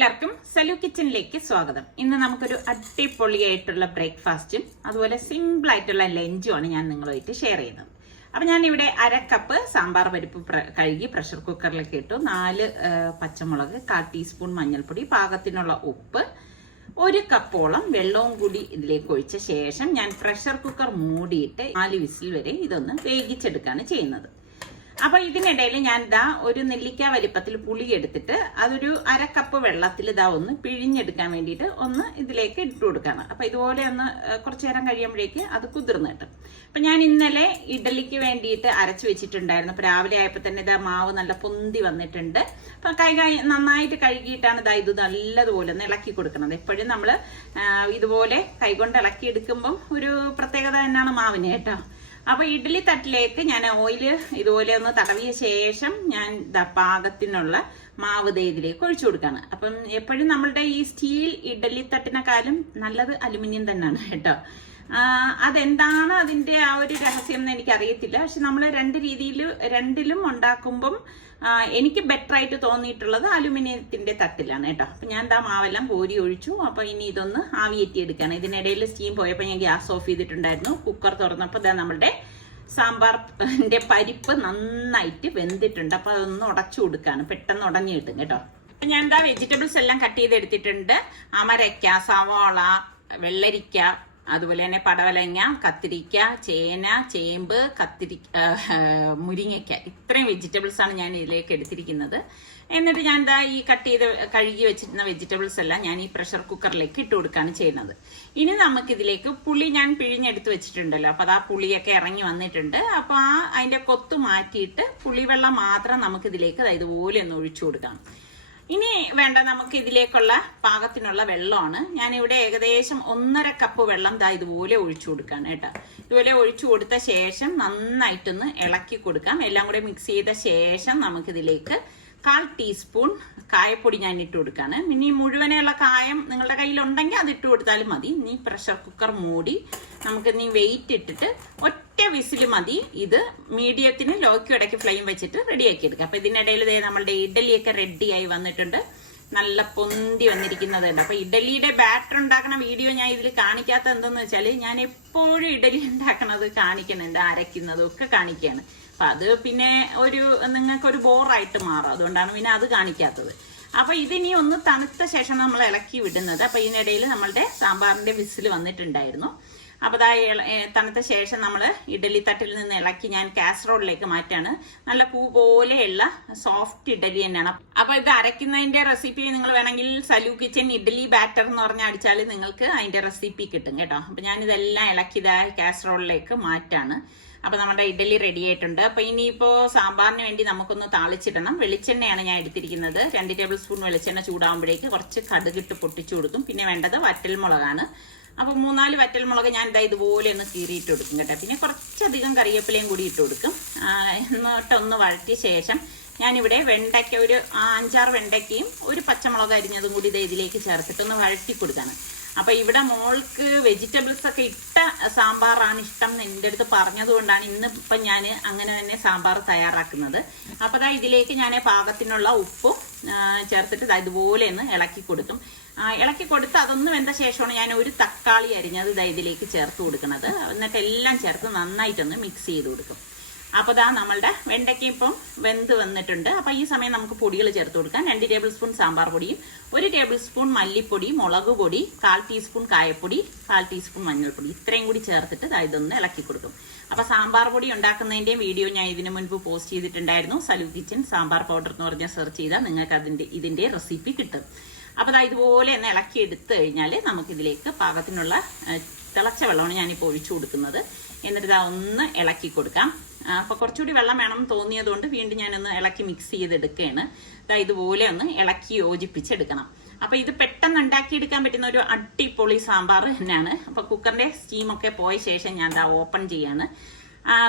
എല്ലാവർക്കും സലു കിച്ചണിലേക്ക് സ്വാഗതം. ഇന്ന് നമുക്കൊരു അടിപൊളിയായിട്ടുള്ള ബ്രേക്ക്ഫാസ്റ്റും അതുപോലെ സിമ്പിൾ ആയിട്ടുള്ള ലഞ്ചുമാണ് ഞാൻ നിങ്ങളുമായിട്ട് ഷെയർ ചെയ്യുന്നത്. അപ്പൊ ഞാൻ ഇവിടെ 1/2 കപ്പ് സാമ്പാർ പരിപ്പ് കഴുകി പ്രഷർ കുക്കറിലേക്ക് ഇട്ടു. 4 പച്ചമുളക്, 1/4 ടീസ്പൂൺ മഞ്ഞൾപ്പൊടി, പാകത്തിനുള്ള ഉപ്പ്, 1 കപ്പോളം വെള്ളവും കൂടി ഇതിലേക്ക് ഒഴിച്ച ശേഷം ഞാൻ പ്രഷർ കുക്കർ മൂടിയിട്ട് 4 വിസിൽ വരെ ഇതൊന്ന് വേവിച്ചെടുക്കുകയാണ് ചെയ്യുന്നത്. അപ്പൊ ഇതിനിടയിൽ ഞാൻ ഒരു നെല്ലിക്ക വലിപ്പത്തിൽ പുളി എടുത്തിട്ട് അതൊരു 1/2 കപ്പ് വെള്ളത്തിൽ ഒന്ന് പിഴിഞ്ഞെടുക്കാൻ വേണ്ടിയിട്ട് ഒന്ന് ഇതിലേക്ക് ഇട്ട് കൊടുക്കാണ്. അപ്പൊ ഇതുപോലെ ഒന്ന് കുറച്ചു നേരം കഴിയുമ്പോഴേക്ക് അത് കുതിർന്ന് കിട്ടും. അപ്പൊ ഞാൻ ഇന്നലെ ഇഡലിക്ക് വേണ്ടിയിട്ട് അരച്ചു വെച്ചിട്ടുണ്ടായിരുന്നു. അപ്പൊ രാവിലെ ആയപ്പോ തന്നെ മാവ് നല്ല പൊന്തി വന്നിട്ടുണ്ട്. അപ്പൊ കൈ നന്നായിട്ട് കഴുകിയിട്ടാണ് ഇത് നല്ലതുപോലെ ഒന്ന് ഇളക്കി കൊടുക്കുന്നത്. എപ്പോഴും നമ്മള് ഇതുപോലെ കൈകൊണ്ട് ഇളക്കി എടുക്കുമ്പം ഒരു പ്രത്യേകത തന്നെയാണ് മാവിന് കേട്ടോ. അപ്പൊ ഇഡ്ഡലി തട്ടിലേക്ക് ഞാൻ ഓയില് ഇതുപോലെ ഒന്ന് തടവിയ ശേഷം ഞാൻ പാകത്തിനുള്ള മാവ് ഇതിലേക്ക് ഒഴിച്ചു കൊടുക്കാണ്. അപ്പം എപ്പോഴും നമ്മളുടെ ഈ സ്റ്റീൽ ഇഡ്ഡലി തട്ടിനെക്കാളും നല്ലത് അലുമിനിയം തന്നെയാണ് കേട്ടോ. അതെന്താണ് അതിന്റെ ആ ഒരു രഹസ്യം എന്ന് എനിക്ക് അറിയത്തില്ല. പക്ഷെ നമ്മൾ രണ്ടിലും ഉണ്ടാക്കുമ്പം എനിക്ക് ബെറ്റർ ആയിട്ട് തോന്നിയിട്ടുള്ളത് അലുമിനിയത്തിന്റെ തട്ടിലാണ് കേട്ടോ. അപ്പൊ ഞാൻ മാവെല്ലാം കോരി ഒഴിച്ചു. അപ്പൊ ഇനി ഇതൊന്ന് ആവിയേറ്റിയെടുക്കാണ്. ഇതിനിടയിൽ സ്റ്റീം പോയപ്പോൾ ഞാൻ ഗ്യാസ് ഓഫ് ചെയ്തിട്ടുണ്ടായിരുന്നു. കുക്കർ തുറന്നപ്പോൾ നമ്മളുടെ സാമ്പാറിന്റെ പരിപ്പ് നന്നായിട്ട് വെന്തിട്ടുണ്ട്. അപ്പൊ അതൊന്ന് ഉടച്ചു കൊടുക്കാണ്, പെട്ടെന്ന് ഉടഞ്ഞു കിട്ടും കേട്ടോ. അപ്പൊ ഞാൻ വെജിറ്റബിൾസ് എല്ലാം കട്ട് ചെയ്തെടുത്തിട്ടുണ്ട്. അമരയ്ക്ക, സവാള, വെള്ളരിക്ക, അതുപോലെ തന്നെ പടവലങ്ങ, കത്തിരിക്ക, ചേന, ചേമ്പ്, മുരിങ്ങയ്ക്ക, ഇത്രയും വെജിറ്റബിൾസ് ആണ് ഞാൻ ഇതിലേക്ക് എടുത്തിരിക്കുന്നത്. എന്നിട്ട് ഞാൻ ഈ കട്ട് ചെയ്ത് കഴുകി വെച്ചിരുന്ന വെജിറ്റബിൾസ് എല്ലാം ഞാൻ ഈ പ്രഷർ കുക്കറിലേക്ക് ഇട്ട് കൊടുക്കുകയാണ് ചെയ്യുന്നത്. ഇനി നമുക്കിതിലേക്ക് പുളി ഞാൻ പിഴിഞ്ഞെടുത്ത് വെച്ചിട്ടുണ്ടല്ലോ. അപ്പൊ പുളിയൊക്കെ ഇറങ്ങി വന്നിട്ടുണ്ട്. അപ്പൊ അതിന്റെ കൊത്തു മാറ്റിയിട്ട് പുളിവെള്ളം മാത്രം നമുക്കിതിലേക്ക് ഇതുപോലെ ഒന്ന് ഒഴിച്ചു കൊടുക്കാം. ഇനി വേണ്ട നമുക്ക് ഇതിലേക്കുള്ള പാകത്തിനുള്ള വെള്ളമാണ്. ഞാനിവിടെ ഏകദേശം 1.5 കപ്പ് വെള്ളം ഇതുപോലെ ഒഴിച്ചു കൊടുക്കാണ് കേട്ടോ. ഇതുപോലെ ഒഴിച്ചു കൊടുത്ത ശേഷം നന്നായിട്ടൊന്ന് ഇളക്കി കൊടുക്കാം. എല്ലാം കൂടെ മിക്സ് ചെയ്ത ശേഷം നമുക്കിതിലേക്ക് 1/4 ടീസ്പൂൺ കായപ്പൊടി ഞാൻ ഇട്ട് കൊടുക്കാണ്. ഇനി മുഴുവനുള്ള കായം നിങ്ങളുടെ കയ്യിലുണ്ടെങ്കിൽ അത് ഇട്ട് കൊടുത്താലും മതി. നീ പ്രഷർ കുക്കർ മൂടി നമുക്ക് വെയിറ്റ് ഇട്ടിട്ട് ഒറ്റ വിസിൽ മതി. ഇത് മീഡിയത്തിന് ലോയ്ക്കും ഇടയ്ക്ക് ഫ്ലെയിം വെച്ചിട്ട് റെഡിയാക്കി എടുക്കുക. അപ്പൊ ഇതിനിടയിൽ നമ്മളുടെ ഇഡലിയൊക്കെ റെഡിയായി വന്നിട്ടുണ്ട്. നല്ല പൊന്തി വന്നിരിക്കുന്നതുണ്ട്. അപ്പൊ ഇഡലിയുടെ ബാറ്റർ ഉണ്ടാക്കുന്ന വീഡിയോ ഞാൻ ഇതിൽ കാണിക്കാത്ത എന്തെന്ന് വെച്ചാല് ഞാൻ എപ്പോഴും ഇഡലി ഉണ്ടാക്കണത് കാണിക്കുന്നുണ്ട്, അരയ്ക്കുന്നതും ഒക്കെ കാണിക്കുകയാണ്. അപ്പൊ അത് പിന്നെ നിങ്ങൾക്കൊരു ബോറായിട്ട് മാറും. അതുകൊണ്ടാണ് പിന്നെ അത് കാണിക്കാത്തത്. അപ്പൊ ഇതിനി ഒന്ന് തണുത്ത ശേഷം നമ്മൾ ഇളക്കി വിടുന്നത്. അപ്പൊ ഇതിനിടയിൽ നമ്മളുടെ സാമ്പാറിന്റെ വിസിൽ വന്നിട്ടുണ്ടായിരുന്നു. അപ്പൊ തണുത്ത ശേഷം നമ്മൾ ഇഡലി തട്ടിൽ നിന്ന് ഇളക്കി ഞാൻ കാസറോളിലേക്ക് മാറ്റാണ്. നല്ല പൂ പോലെയുള്ള സോഫ്റ്റ് ഇഡലി തന്നെയാണ്. അപ്പൊ ഇത് അരയ്ക്കുന്നതിന്റെ റെസിപ്പി നിങ്ങൾ വേണമെങ്കിൽ സലു കിച്ചൻ ഇഡലി ബാറ്റർ എന്ന് പറഞ്ഞാൽ അടിച്ചാൽ നിങ്ങൾക്ക് അതിന്റെ റെസിപ്പി കിട്ടും കേട്ടോ. അപ്പൊ ഞാൻ ഇതെല്ലാം ഇളക്കി കാസറോളിലേക്ക് മാറ്റാണ്. അപ്പൊ നമ്മുടെ ഇഡലി റെഡി ആയിട്ടുണ്ട്. അപ്പൊ ഇനിയിപ്പോ സാമ്പാറിന് വേണ്ടി നമുക്കൊന്ന് താളിച്ചിടണം. വെളിച്ചെണ്ണയാണ് ഞാൻ എടുത്തിരിക്കുന്നത്. 2 ടേബിൾ സ്പൂൺ വെളിച്ചെണ്ണ ചൂടാകുമ്പോഴേക്ക് കുറച്ച് കടുകിട്ട് പൊട്ടിച്ചു കൊടുക്കും. പിന്നെ വേണ്ടത് വറ്റൽമുളകാണ്. അപ്പൊ 3-4 വറ്റൽമുളക് ഞാൻ ഇതുപോലെ ഒന്ന് കീറിയിട്ട് കൊടുക്കും കേട്ടോ. പിന്നെ കുറച്ചധികം കറിവേപ്പിലയും കൂടി ഇട്ട് കൊടുക്കും. എന്നിട്ടൊന്ന് വഴറ്റിയ ശേഷം ഞാനിവിടെ വെണ്ടയ്ക്ക ഒരു 5-6 വെണ്ടയ്ക്കയും 1 പച്ചമുളക് അരിഞ്ഞതും കൂടി ഇതിലേക്ക് ചേർത്തിട്ടൊന്ന് വഴറ്റി കൊടുക്കാണ്. അപ്പൊ ഇവിടെ മോൾക്ക് വെജിറ്റബിൾസ് ഒക്കെ ഇട്ട സാമ്പാറാണ് ഇഷ്ടം എന്ന് എൻ്റെ അടുത്ത് പറഞ്ഞത് കൊണ്ടാണ് ഇന്നിപ്പം ഞാൻ അങ്ങനെ തന്നെ സാമ്പാർ തയ്യാറാക്കുന്നത്. അപ്പൊ ഇതിലേക്ക് ഞാൻ പാകത്തിനുള്ള ഉപ്പും ചേർത്തിട്ട് ഇതുപോലെ ഒന്ന് ഇളക്കി കൊടുക്കും. ഇളക്കി കൊടുത്ത് അതൊന്ന് വെന്ത ശേഷമാണ് ഞാൻ 1 തക്കാളി അരിഞ്ഞത് ഇതിലേക്ക് ചേർത്ത് കൊടുക്കുന്നത്. എന്നിട്ട് എല്ലാം ചേർത്ത് നന്നായിട്ടൊന്ന് മിക്സ് ചെയ്ത് കൊടുക്കും. അപ്പൊ നമ്മളുടെ വെണ്ടയ്ക്ക ഇപ്പം വെന്ത് വന്നിട്ടുണ്ട്. അപ്പൊ ഈ സമയം നമുക്ക് പൊടികൾ ചേർത്ത് കൊടുക്കാം. 2 ടേബിൾ സ്പൂൺ സാമ്പാർ പൊടിയും 1 ടേബിൾ സ്പൂൺ മല്ലിപ്പൊടി, മുളക് പൊടി, 1/4 ടീസ്പൂൺ കായപ്പൊടി, 1/4 ടീസ്പൂൺ മഞ്ഞൾപ്പൊടി, ഇത്രയും കൂടി ചേർത്തിട്ട് ഇതൊന്ന് ഇളക്കി കൊടുക്കും. അപ്പൊ സാമ്പാർ പൊടി ഉണ്ടാക്കുന്നതിന്റെയും വീഡിയോ ഞാൻ ഇതിനു മുൻപ് പോസ്റ്റ് ചെയ്തിട്ടുണ്ടായിരുന്നു. സലു കിച്ചൻ സാമ്പാർ പൗഡർ എന്ന് പറഞ്ഞാൽ സെർച്ച് ചെയ്താൽ നിങ്ങൾക്ക് ഇതിന്റെ റെസിപ്പി കിട്ടും. അപ്പൊ ഇതുപോലെ ഒന്ന് ഇളക്കി എടുത്തു കഴിഞ്ഞാൽ നമുക്കിതിലേക്ക് പാകത്തിനുള്ള തിളച്ച വെള്ളമാണ് ഞാനിപ്പോൾ ഒഴിച്ചു കൊടുക്കുന്നത്. എന്നിട്ട് ഒന്ന് ഇളക്കി കൊടുക്കാം. അപ്പൊ കുറച്ചുകൂടി വെള്ളം വേണം തോന്നിയതുകൊണ്ട് വീണ്ടും ഞാനൊന്ന് ഇളക്കി മിക്സ് ചെയ്തെടുക്കുകയാണ്. ഇതുപോലെ ഒന്ന് ഇളക്കി യോജിപ്പിച്ചെടുക്കണം. അപ്പൊ ഇത് പെട്ടെന്ന് ഉണ്ടാക്കിയെടുക്കാൻ പറ്റുന്ന ഒരു അടിപൊളി സാമ്പാർ തന്നെയാണ്. അപ്പൊ കുക്കറിന്റെ സ്റ്റീമൊക്കെ പോയ ശേഷം ഞാൻ ഓപ്പൺ ചെയ്യാണ്.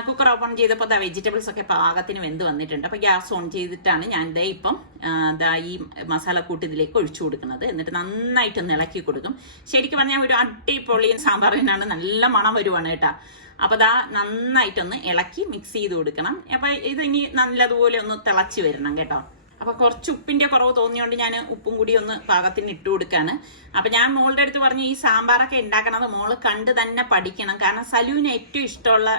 കുക്കർ ഓപ്പൺ ചെയ്തപ്പോൾ വെജിറ്റബിൾസ് ഒക്കെ പാകത്തിന് വെന്ത് വന്നിട്ടുണ്ട്. അപ്പൊ ഗ്യാസ് ഓൺ ചെയ്തിട്ടാണ് ഞാൻ ഇപ്പം ഈ മസാലക്കൂട്ട് ഇതിലേക്ക് ഒഴിച്ചു കൊടുക്കുന്നത്. എന്നിട്ട് നന്നായിട്ടൊന്ന് ഇളക്കി കൊടുക്കും. ശരിക്കും പറഞ്ഞാൽ ഒരു അടിപൊളി സാമ്പാറിനാണ്, നല്ല മണം വരുവാണ് കേട്ടാ. അപ്പൊ നന്നായിട്ടൊന്ന് ഇളക്കി മിക്സ് ചെയ്ത് കൊടുക്കണം. അപ്പൊ ഇത് ഇനി നല്ലതുപോലെ ഒന്ന് തിളച്ച് വരണം കേട്ടോ. അപ്പോൾ കുറച്ച് ഉപ്പിൻ്റെ കുറവ് തോന്നിയോണ്ട് ഞാൻ ഉപ്പും കൂടി ഒന്ന് പാകത്തിന് ഇട്ട് കൊടുക്കുകയാണ്. അപ്പം ഞാൻ മോളുടെ അടുത്ത് പറഞ്ഞു ഈ സാമ്പാറൊക്കെ ഉണ്ടാക്കണത് മോള് കണ്ട് തന്നെ പഠിക്കണം. കാരണം സലുവിന് ഏറ്റവും ഇഷ്ടമുള്ള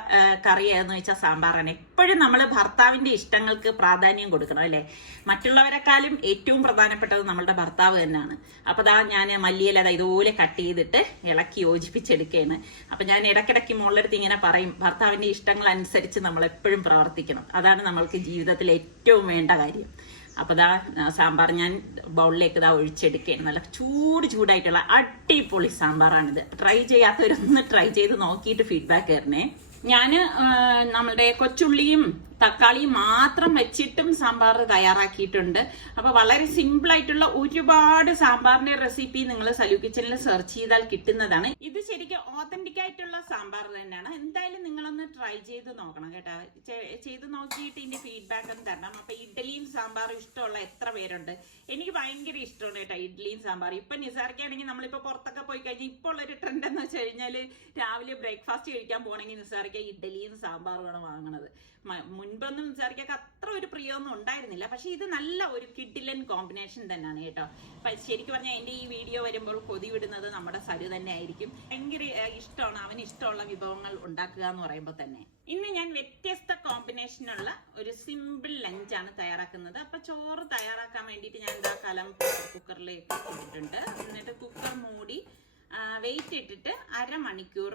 കറി ഏതെന്ന് വെച്ചാൽ സാമ്പാറാണ്. എപ്പോഴും നമ്മൾ ഭർത്താവിൻ്റെ ഇഷ്ടങ്ങൾക്ക് പ്രാധാന്യം കൊടുക്കണം അല്ലേ. മറ്റുള്ളവരെക്കാളും ഏറ്റവും പ്രധാനപ്പെട്ടത് നമ്മളുടെ ഭർത്താവ് തന്നെയാണ്. അപ്പോൾ ദാ ഞാൻ മല്ലിയില ഇതുപോലെ കട്ട് ചെയ്തിട്ട് ഇളക്കി യോജിപ്പിച്ചെടുക്കുകയാണ്. അപ്പം ഞാൻ ഇടയ്ക്കിടയ്ക്ക് മോളുടെ അടുത്ത് ഇങ്ങനെ പറയും, ഭർത്താവിൻ്റെ ഇഷ്ടങ്ങൾ അനുസരിച്ച് നമ്മൾ എപ്പോഴും പ്രവർത്തിക്കണം. അതാണ് നമ്മൾക്ക് ജീവിതത്തിൽ ഏറ്റവും വേണ്ട കാര്യം. അപ്പോൾ ദാ സാമ്പാർ ഞാൻ ബൗളിലേക്ക് ഒഴിച്ചെടുക്കുകയാണ്. നല്ല ചൂടായിട്ടുള്ള അടിപൊളി സാമ്പാറാണിത്. ട്രൈ ചെയ്യാത്തവരൊന്ന് ട്രൈ ചെയ്ത് നോക്കിയിട്ട് ഫീഡ്ബാക്ക് തരണേ. ഞാൻ നമ്മളുടെ കൊച്ചുള്ളിയും തക്കാളിയും മാത്രം വെച്ചിട്ടും സാമ്പാർ തയ്യാറാക്കിയിട്ടുണ്ട്. അപ്പൊ വളരെ സിമ്പിൾ ആയിട്ടുള്ള ഒരുപാട് സാമ്പാറിന്റെ റെസിപ്പി നിങ്ങൾ സലു കിച്ചണിൽ സെർച്ച് ചെയ്താൽ കിട്ടുന്നതാണ്. ഇത് ശരിക്കും ഓതന്റിക് ആയിട്ടുള്ള സാമ്പാർ തന്നെയാണ്. എന്തായാലും നിങ്ങളൊന്ന് ട്രൈ ചെയ്ത് നോക്കണം കേട്ടോ. ചെയ്ത് നോക്കിയിട്ട് ഇതിന്റെ ഫീഡ്ബാക്ക് ഒന്ന് തരണം. അപ്പൊ ഇഡ്ഡലിയും സാമ്പാറും ഇഷ്ടമുള്ള എത്ര പേരുണ്ട്? എനിക്ക് ഭയങ്കര ഇഷ്ടമാണ് കേട്ടോ ഇഡ്ഡലിയും സാമ്പാറും. ഇപ്പൊ നിസാർക്കാണെങ്കിൽ നമ്മളിപ്പോ പുറത്തൊക്കെ പോയി കഴിഞ്ഞാൽ ഇപ്പോൾ ഉള്ളൊരു ട്രെൻഡ് എന്ന് വെച്ച് കഴിഞ്ഞാൽ രാവിലെ ബ്രേക്ക്ഫാസ്റ്റ് കഴിക്കാൻ പോകണമെങ്കിൽ നിസാർക്ക ഇഡ്ഡലിയും സാമ്പാറുമാണ് വാങ്ങണത്. മുൻപൊന്നും നിസാർക്കൊക്കെ അത്ര ഒരു പ്രിയമൊന്നും ഉണ്ടായിരുന്നില്ല. പക്ഷെ ഇത് നല്ല ഒരു കിഡിലൻ കോമ്പിനേഷൻ തന്നെയാണ് കേട്ടോ. ശരിക്കും പറഞ്ഞാൽ എന്റെ ഈ വീഡിയോ വരുമ്പോൾ കൊതി വിടുന്നത് നമ്മുടെ സരു തന്നെ ആയിരിക്കും. ഭയങ്കര ഇഷ്ടമാണ്, അവന് ഇഷ്ടമുള്ള വിഭവങ്ങൾ ഉണ്ടാക്കുക എന്ന് പറയുമ്പോൾ തന്നെ. ഇന്ന് ഞാൻ വ്യത്യസ്ത കോമ്പിനേഷനുള്ള ഒരു സിമ്പിൾ ലഞ്ചാണ് തയ്യാറാക്കുന്നത്. അപ്പൊ ചോറ് തയ്യാറാക്കാൻ വേണ്ടിയിട്ട് ഞാൻ എന്താ കലം കുക്കറിലേക്ക് ഇട്ടിട്ടുണ്ട്. എന്നിട്ട് കുക്കർ മൂടി വെയിറ്റ് ഇട്ടിട്ട് അരമണിക്കൂർ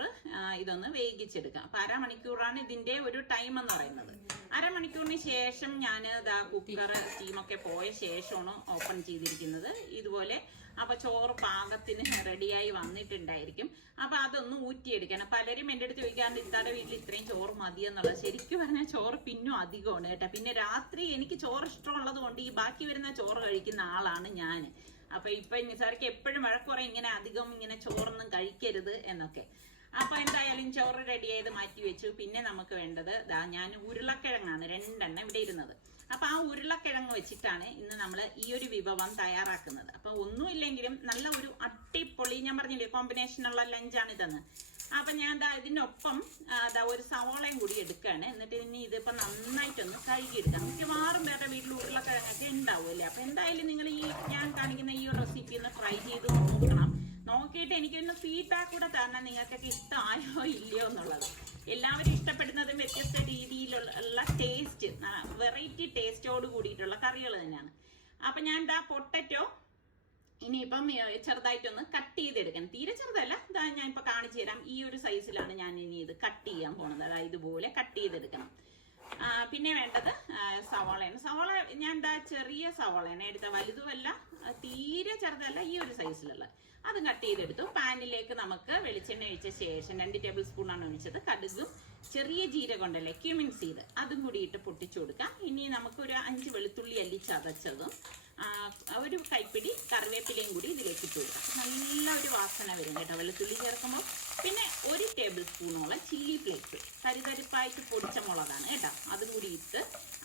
ഇതൊന്ന് വേവിച്ചെടുക്കാം. അപ്പൊ അരമണിക്കൂറാണ് ഇതിന്റെ ഒരു ടൈം എന്ന് പറയുന്നത്. അരമണിക്കൂറിന് ശേഷം ഞാൻ കുക്കർ സ്റ്റീമൊക്കെ പോയ ശേഷമാണ് ഓപ്പൺ ചെയ്തിരിക്കുന്നത് ഇതുപോലെ. അപ്പൊ ചോറ് പാകത്തിന് റെഡിയായി വന്നിട്ടുണ്ടായിരിക്കും. അപ്പൊ അതൊന്ന് ഊറ്റിയെടുക്കണം. പലരും എൻ്റെ അടുത്ത് ചോദിക്കാറുണ്ട് ഇത്താടെ വീട്ടിൽ ഇത്രയും ചോറ് മതിയെന്നുള്ളത്. ശരിക്കും പറഞ്ഞാൽ ചോറ് പിന്നും അധികമാണ് കേട്ടോ. പിന്നെ രാത്രി എനിക്ക് ചോറ് ഇഷ്ടമുള്ളത് കൊണ്ട് ഈ ബാക്കി വരുന്ന ചോറ് കഴിക്കുന്ന ആളാണ് ഞാൻ. അപ്പൊ ഇപ്പൊ നിസാർക്ക് എപ്പോഴും വഴക്കുറേ ഇങ്ങനെ അധികം ഇങ്ങനെ ചോറൊന്നും കഴിക്കരുത് എന്നൊക്കെ. അപ്പൊ എന്തായാലും ചോറ് റെഡി ചെയ്ത് മാറ്റി വെച്ചു. പിന്നെ നമുക്ക് വേണ്ടത് ഞാൻ ഉരുളക്കിഴങ്ങാണ് 2 എണ്ണം ഇവിടെ ഇരുന്നത്. അപ്പൊ ആ ഉരുളക്കിഴങ്ങ് വെച്ചിട്ടാണ് ഇന്ന് നമ്മൾ ഈ ഒരു വിഭവം തയ്യാറാക്കുന്നത്. അപ്പൊ ഒന്നുമില്ലെങ്കിലും നല്ല ഒരു അടിപൊളി, ഞാൻ പറഞ്ഞില്ലേ കോമ്പിനേഷനുള്ള ലഞ്ചാണ് ഇതെന്ന്. അപ്പൊ ഞാൻ ഇതിനൊപ്പം ഒരു സവാളയും കൂടി എടുക്കുകയാണ്. എന്നിട്ട് ഇനി ഇതിപ്പോ നന്നായിട്ടൊന്ന് കഴുകിയെടുക്കാം. മിക്കവാറും പേരുടെ വീട്ടിൽ ഉരുളക്കിഴങ്ങൊക്കെ ഉണ്ടാവുമല്ലേ. അപ്പൊ എന്തായാലും നിങ്ങൾ ഈ ഞാൻ കാണിക്കുന്ന ഈ റെസിപ്പി ഒന്ന് ട്രൈ ചെയ്ത് നോക്കണം. നോക്കിയിട്ട് എനിക്കൊന്ന് ഫീഡ്ബാക്ക് കൂടെ തരണം, നിങ്ങൾക്കൊക്കെ ഇഷ്ടമായോ ഇല്ലയോ എന്നുള്ളത്. എല്ലാവരും ഇഷ്ടപ്പെടുന്നതും വ്യത്യസ്ത രീതിയിലുള്ള ടേസ്റ്റ്, വെറൈറ്റി ടേസ്റ്റോട് കൂടിയിട്ടുള്ള കറികൾ തന്നെയാണ്. അപ്പൊ ഞാൻ പൊട്ടറ്റോ ഇനിയിപ്പം ചെറുതായിട്ടൊന്ന് കട്ട് ചെയ്തെടുക്കണം. തീരെ ചെറുതല്ല, ഞാൻ ഇപ്പൊ കാണിച്ചു തരാം. ഈ ഒരു സൈസിലാണ് ഞാൻ ഇനി ഇത് കട്ട് ചെയ്യാൻ പോണത്. അതായത് ഇതുപോലെ കട്ട് ചെയ്തെടുക്കണം. പിന്നെ വേണ്ടത് സവാളയാണ്. സവാള ഞാൻ ചെറിയ സവാളയാണ് എടുത്ത, വലുതുമല്ല തീരെ ചെറുതല്ല, ഈ ഒരു സൈസിലുള്ള അതും കട്ട് ചെയ്തെടുത്തു. പാനിലേക്ക് നമുക്ക് വെളിച്ചെണ്ണ ഒഴിച്ച ശേഷം 2 ടേബിൾ സ്പൂണാണ് ഒഴിച്ചത്. കടുകും ചെറിയ ജീരകം ഉണ്ടല്ലേ, ക്യൂമിൻ സീഡ്, അതും കൂടി ഇട്ട് പൊട്ടിച്ചു കൊടുക്കാം. ഇനി നമുക്കൊരു 5 വെളുത്തുള്ളി അല്ലി ചതച്ചതും ഒരു കൈപ്പിടി കറിവേപ്പിലയും കൂടി ഇതിലേക്ക് ഇട്ട് കൊടുക്കാം. നല്ല ഒരു വാസന വരും കേട്ടോ വെളുത്തുള്ളി ചേർക്കുമ്പോൾ. പിന്നെ 1 ടേബിൾ സ്പൂണോളം ചില്ലി ഫ്ലേക്സ് തരിതരിപ്പായിട്ട് പൊടിച്ച മുളകാണ് കേട്ടോ, അതും കൂടി ഇട്ട്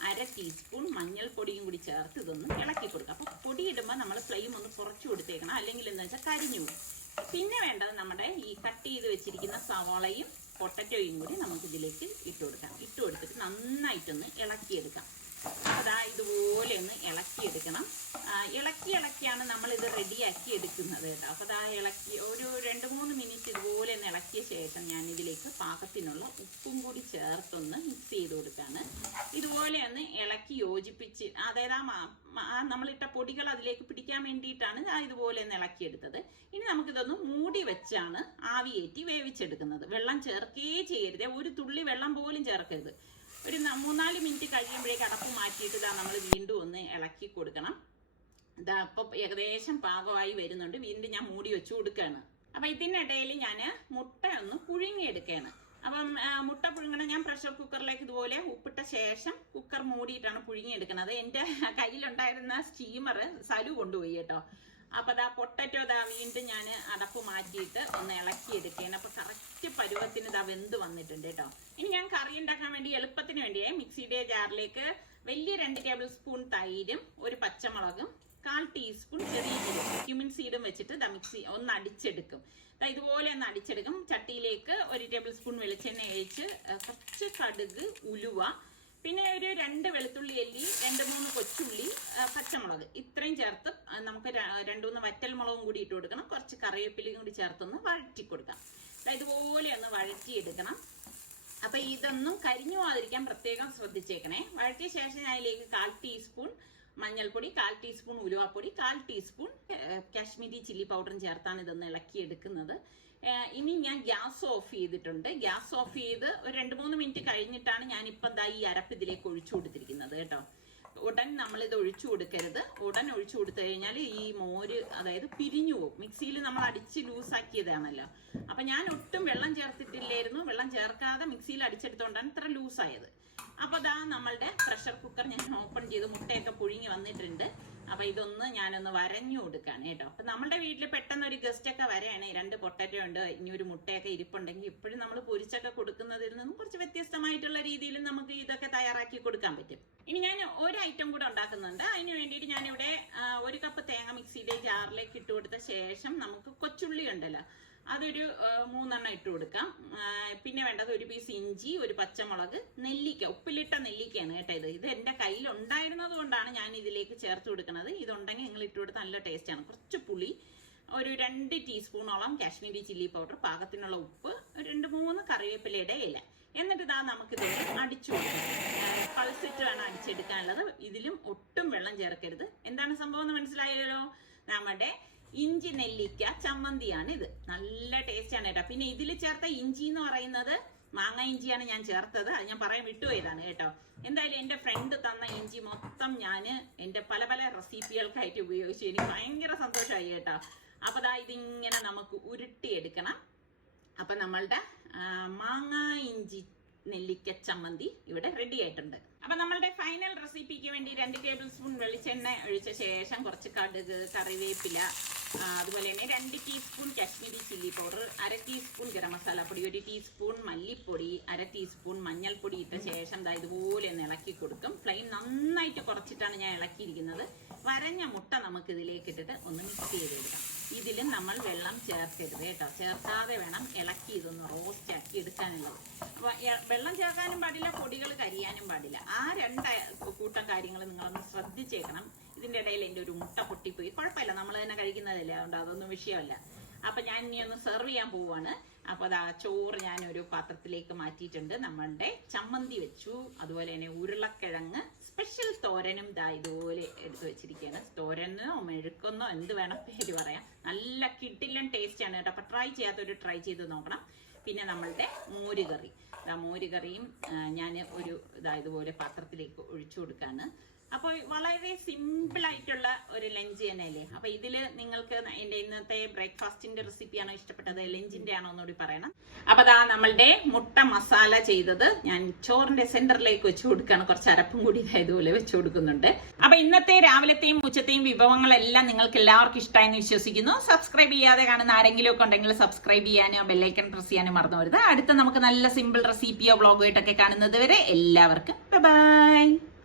1/2 ടീസ്പൂൺ മഞ്ഞൾപ്പൊടിയും കൂടി ചേർത്ത് ഇതൊന്ന് ഇളക്കി കൊടുക്കാം. അപ്പോൾ പൊടി ഇടുമ്പോൾ നമ്മൾ ഫ്ലെയിം ഒന്ന് കുറച്ച് കൊടുത്തേക്കണം, അല്ലെങ്കിൽ എന്താ വെച്ചാൽ കരിഞ്ഞു പോകും. പിന്നെ വേണ്ടത് നമ്മുടെ ഈ കട്ട് ചെയ്ത് വെച്ചിരിക്കുന്ന സവാളയും പൊട്ടറ്റോയും കൂടി നമുക്ക് ഇതിലേക്ക് ഇട്ട് കൊടുക്കാം. ഇട്ട് കൊടുത്തിട്ട് നന്നായിട്ടൊന്ന് ഇളക്കിയെടുക്കാം. അതാ ഇതുപോലെ ഒന്ന് ഇളക്കിയെടുക്കണം. ഇളക്കിയാണ് നമ്മളിത് റെഡിയാക്കി എടുക്കുന്നത് കേട്ടോ. അപ്പോൾ അതാ ഇളക്കി ഒരു 2-3 മിനിറ്റ് ഇതുപോലെ ഒന്ന് ഇളക്കിയ ശേഷം ഞാൻ ഇതിലേക്ക് പാകത്തിനുള്ള ഉപ്പും കൂടി ചേർത്തൊന്ന് മിക്സ് ചെയ്ത് കൊടുക്കുകയാണ്. ഇതുപോലെ ഒന്ന് ഇളക്കി യോജിപ്പിച്ച്, അതായത് നമ്മളിട്ട പൊടികൾ അതിലേക്ക് പിടിക്കാൻ വേണ്ടിയിട്ടാണ് ഇതുപോലെ ഒന്ന് ഇളക്കിയെടുത്തത്. ഇനി നമുക്കിതൊന്ന് മൂടി വെച്ചാണ് ആവിയേറ്റി വേവിച്ചെടുക്കുന്നത്. വെള്ളം ചേർക്കേ ചെയ്യരുത്, ഒരു തുള്ളി വെള്ളം പോലും ചേർക്കരുത്. ഒരു 3-4 മിനിറ്റ് കഴിയുമ്പോഴേക്ക് അടപ്പ് മാറ്റിയിട്ട് നമ്മൾ വീണ്ടും ഒന്ന് ഇളക്കി കൊടുക്കണം. അപ്പം ഏകദേശം പാകമായി വരുന്നുണ്ട്. വീണ്ടും ഞാൻ മൂടി വെച്ച് കൊടുക്കുകയാണ്. അപ്പം ഇതിനിടയിൽ ഞാൻ മുട്ട ഒന്ന് പുഴുങ്ങിയെടുക്കുകയാണ്. അപ്പം മുട്ട പുഴുങ്ങണം. ഞാൻ പ്രഷർ കുക്കറിലേക്ക് ഇതുപോലെ ഉപ്പിട്ട ശേഷം കുക്കർ മൂടിയിട്ടാണ് പുഴുങ്ങിയെടുക്കുന്നത്. എൻ്റെ കയ്യിലുണ്ടായിരുന്ന സ്റ്റീമർ സലു കൊണ്ടുപോയി കേട്ടോ. അപ്പൊ പൊട്ടറ്റോ വീണ്ടും ഞാൻ അടപ്പ് മാറ്റിയിട്ട് ഒന്ന് ഇളക്കിയെടുക്കുകയാണ്. അപ്പൊ കറക്റ്റ് പരുവത്തിന് വെന്ത് വന്നിട്ടുണ്ട് കേട്ടോ. ഇനി ഞാൻ കറി ഉണ്ടാക്കാൻ വേണ്ടി എളുപ്പത്തിന് വേണ്ടിയേ മിക്സിയുടെ ജാറിലേക്ക് വലിയ 2 ടേബിൾ സ്പൂൺ തൈരും 1 പച്ചമുളകും 1/4 ടീസ്പൂൺ ചെറിയ ജീരകം ക്യൂമിൻ സീഡും വെച്ചിട്ട് മിക്സി ഒന്ന് അടിച്ചെടുക്കും. ഇതുപോലെ ഒന്ന് അടിച്ചെടുക്കും. ചട്ടിയിലേക്ക് 1 ടേബിൾ സ്പൂൺ വെളിച്ചെണ്ണ ഒഴിച്ച് കുറച്ച് കടുക്, ഉലുവ, പിന്നെ ഒരു 2 വെളുത്തുള്ളി അല്ലി, 2-3 കൊച്ചുള്ളി, പച്ചമുളക് ഇത്രയും ചേർത്ത് നമുക്ക് 2-3 വറ്റൽ മുളകും കൂടി ഇട്ട് കൊടുക്കണം. കുറച്ച് കറിവേപ്പിലയും കൂടി ചേർത്തൊന്ന് വഴറ്റി കൊടുക്കാം. ഇതുപോലെ ഒന്ന് വഴറ്റിയെടുക്കണം. അപ്പൊ ഇതൊന്നും കരിഞ്ഞു പോകാതിരിക്കാൻ പ്രത്യേകം ശ്രദ്ധിച്ചേക്കണേ. വഴറ്റിയ ശേഷം ഞാൻ അതിലേക്ക് 1/4 ടീസ്പൂൺ മഞ്ഞൾപ്പൊടി, 1/4 ടീസ്പൂൺ ഉലുവാപ്പൊടി, 1/4 ടീസ്പൂൺ കാശ്മീരി ചില്ലി പൗഡറും ചേർത്താണ് ഇതൊന്ന് ഇളക്കി എടുക്കുന്നത്. ഇനി ഞാൻ ഗ്യാസ് ഓഫ് ചെയ്തിട്ടുണ്ട്. ഗ്യാസ് ഓഫ് ചെയ്ത് ഒരു 2-3 മിനിറ്റ് കഴിഞ്ഞിട്ടാണ് ഞാനിപ്പം ഈ അരപ്പ് ഇതിലേക്ക് ഒഴിച്ചു കൊടുത്തിരിക്കുന്നത് കേട്ടോ. ഉടൻ നമ്മളിത് ഒഴിച്ചു കൊടുക്കരുത്. ഉടൻ ഒഴിച്ചു കൊടുത്തു കഴിഞ്ഞാൽ ഈ മോര് അതായത് പിരിഞ്ഞു പോകും. മിക്സിയിൽ നമ്മൾ അടിച്ച് ലൂസാക്കിയതാണല്ലോ. അപ്പൊ ഞാൻ ഒട്ടും വെള്ളം ചേർത്തിട്ടില്ലായിരുന്നു. വെള്ളം ചേർക്കാതെ മിക്സിയിൽ അടിച്ചെടുത്തോണ്ടാണ് ഇത്ര ലൂസായത്. അപ്പൊ നമ്മളുടെ പ്രഷർ കുക്കർ ഞാൻ ഓപ്പൺ ചെയ്ത് മുട്ടയൊക്കെ പുഴുങ്ങി വന്നിട്ടുണ്ട്. അപ്പൊ ഇതൊന്ന് ഞാനൊന്ന് വരഞ്ഞു കൊടുക്കാണ് കേട്ടോ. അപ്പൊ നമ്മുടെ വീട്ടിൽ പെട്ടെന്ന് ഒരു ഗസ്റ്റ് ഒക്കെ വരെയാണ്, 2 പൊട്ടറ്റോ ഉണ്ട്, ഇനി ഒരു മുട്ടയൊക്കെ ഇരിപ്പുണ്ടെങ്കിൽ ഇപ്പോഴും നമ്മൾ പൊരിച്ചൊക്കെ കൊടുക്കുന്നതിൽ നിന്നും കുറച്ച് വ്യത്യസ്തമായിട്ടുള്ള രീതിയിൽ നമുക്ക് ഇതൊക്കെ തയ്യാറാക്കി കൊടുക്കാൻ പറ്റും. ഇനി ഞാൻ ഒരു ഐറ്റം കൂടെ ഉണ്ടാക്കുന്നുണ്ട്. അതിന് വേണ്ടിയിട്ട് ഞാനിവിടെ 1 കപ്പ് തേങ്ങ മിക്സിയിലെ ജാറിലേക്ക് ഇട്ട് കൊടുത്ത ശേഷം നമുക്ക് കൊച്ചുള്ളി ഉണ്ടല്ലോ അതൊരു 3 ഇട്ട് കൊടുക്കാം. പിന്നെ വേണ്ടത് 1 പീസ് ഇഞ്ചി, 1 പച്ചമുളക്, നെല്ലിക്ക, ഉപ്പിലിട്ട നെല്ലിക്കയാണ് കേട്ടോ. ഇത് എന്റെ കയ്യിൽ ഉണ്ടായിരുന്നത് കൊണ്ടാണ് ഞാൻ ഇതിലേക്ക് ചേർത്ത് കൊടുക്കുന്നത്. ഇതുണ്ടെങ്കിൽ നിങ്ങൾ ഇട്ട് കൊടുത്താൽ നല്ല ടേസ്റ്റ് ആണ്. കുറച്ച് പുളി, ഒരു 2 ടീസ്പൂണോളം കാശ്മീരി ചില്ലി പൗഡർ, പാകത്തിനുള്ള ഉപ്പ്, 2-3 കറിവേപ്പിലയുടെ ഇല. എന്നിട്ട് നമുക്കിത് അടിച്ചു കൊടുക്കാം. പൾസിട്ട് വേണം അടിച്ചെടുക്കാനുള്ളത്. ഇതിലും ഒട്ടും വെള്ളം ചേർക്കരുത്. എന്താണ് സംഭവം എന്ന് മനസ്സിലായല്ലോ. നമ്മുടെ ഇഞ്ചി നെല്ലിക്ക ചമ്മന്തിയാണ് ഇത്. നല്ല ടേസ്റ്റ് ആണ് കേട്ടോ. പിന്നെ ഇതിൽ ചേർത്ത ഇഞ്ചി എന്ന് പറയുന്നത് മാങ്ങ ഇഞ്ചിയാണ് ഞാൻ ചേർത്തത്. അത് ഞാൻ പറയാൻ വിട്ടുപോയതാണ് കേട്ടോ. എന്തായാലും എന്റെ ഫ്രണ്ട് തന്ന ഇഞ്ചി മൊത്തം ഞാൻ എന്റെ പല പല റെസിപ്പികൾക്കായിട്ട് ഉപയോഗിച്ചു. എനിക്ക് ഭയങ്കര സന്തോഷമായി കേട്ടോ. അപ്പൊ ഇതിങ്ങനെ നമുക്ക് ഉരുട്ടിയെടുക്കണം. അപ്പൊ നമ്മളുടെ മാങ്ങ ഇഞ്ചി നെല്ലിക്ക ചമ്മന്തി ഇവിടെ റെഡി ആയിട്ടുണ്ട്. അപ്പൊ നമ്മളുടെ ഫൈനൽ റെസിപ്പിക്ക് വേണ്ടി 2 ടേബിൾ സ്പൂൺ വെളിച്ചെണ്ണ ഒഴിച്ച ശേഷം കുറച്ച് കടുക്, കറിവേപ്പില, അതുപോലെ തന്നെ 2 teaspoon Kashmiri chilli powder, 1/2 teaspoon garam മസാലപ്പൊടി, 1 ടീസ്പൂൺ മല്ലിപ്പൊടി, 1/2 ടീസ്പൂൺ മഞ്ഞൾപ്പൊടി ഇട്ട ശേഷം ഇതുപോലെ ഒന്ന് ഇളക്കി കൊടുക്കും. ഫ്ലെയിം നന്നായിട്ട് കുറച്ചിട്ടാണ് ഞാൻ ഇളക്കിയിരിക്കുന്നത്. വരഞ്ഞ മുട്ട നമുക്ക് ഇതിലേക്ക് ഇട്ടിട്ട് ഒന്ന് മിക്സ് ചെയ്തെടുക്കാം. ഇതിലും നമ്മൾ വെള്ളം ചേർക്കരുത് കേട്ടോ. ചേർക്കാതെ വേണം ഇളക്കി ഇതൊന്ന് റോസ്റ്റ് ആക്കി എടുക്കാനുള്ളത്. അപ്പൊ വെള്ളം ചേർക്കാനും പാടില്ല, പൊടികൾ കരിയാനും പാടില്ല. ആ 2 കൂട്ടം കാര്യങ്ങൾ നിങ്ങളൊന്ന് ശ്രദ്ധിച്ചേക്കണം. ഇതിന്റെ ഇടയിൽ എൻ്റെ ഒരു മുട്ട പൊട്ടിപ്പോയി. കുഴപ്പമില്ല, നമ്മൾ തന്നെ കഴിക്കുന്നതല്ലേ, അതുകൊണ്ട് അതൊന്നും വിഷയമല്ല. അപ്പൊ ഞാൻ ഇനി ഒന്ന് സെർവ് ചെയ്യാൻ പോവാണ്. അപ്പൊ ചോറ് ഞാൻ ഒരു പാത്രത്തിലേക്ക് മാറ്റിയിട്ടുണ്ട്. നമ്മളുടെ ചമ്മന്തി വെച്ചു, അതുപോലെ തന്നെ ഉരുളക്കിഴങ്ങ് സ്പെഷ്യൽ തോരനും ഇതുപോലെ എടുത്തു വെച്ചിരിക്കുകയാണ്. തോരനോ മെഴുക്കെന്നോ എന്ത് വേണം പേര് പറയാം. നല്ല കിടിലൻ ടേസ്റ്റ് ആണ് കേട്ടോ. അപ്പൊ ട്രൈ ചെയ്യാത്തൊരു ട്രൈ ചെയ്ത് നോക്കണം. പിന്നെ നമ്മളുടെ മോരുകറി, മോരുകറിയും ഞാൻ ഒരു ഇതുപോലെ പാത്രത്തിലേക്ക് ഒഴിച്ചു കൊടുക്കാണ്. അപ്പോൾ വളരെ സിമ്പിൾ ആയിട്ടുള്ള ഒരു ലഞ്ച് തന്നെയല്ലേ. അപ്പൊ ഇതില് നിങ്ങൾക്ക് എന്റെ ഇന്നത്തെ ബ്രേക്ക്ഫാസ്റ്റിന്റെ റെസിപ്പിയാണോ ഇഷ്ടപ്പെട്ടത്, ലഞ്ചിന്റെ ആണോ എന്നൂടി പറയണം. അപ്പൊ നമ്മളുടെ മുട്ട മസാല ചെയ്തത് ഞാൻ ചോറിന്റെ സെന്ററിലേക്ക് വെച്ചു കൊടുക്കുകയാണ്. കുറച്ച് അരപ്പും കൂടി ഇതുപോലെ വെച്ചു കൊടുക്കുന്നുണ്ട്. അപ്പൊ ഇന്നത്തെ രാവിലത്തെയും ഉച്ചത്തെയും വിഭവങ്ങളെല്ലാം നിങ്ങൾക്ക് എല്ലാവർക്കും ഇഷ്ടമായെന്ന് വിശ്വസിക്കുന്നു. സബ്സ്ക്രൈബ് ചെയ്യാതെ കാണുന്ന ആരെങ്കിലും ഒക്കെ ഉണ്ടെങ്കിൽ സബ്സ്ക്രൈബ് ചെയ്യാനോ ബെല്ലൈക്കൺ പ്രസ് ചെയ്യാനോ മറന്നു വരുത്. അടുത്ത നമുക്ക് നല്ല സിമ്പിൾ റെസിപ്പിയോ വ്ളോഗോ ആയിട്ടൊക്കെ കാണുന്നത് വരെ എല്ലാവർക്കും ബൈ.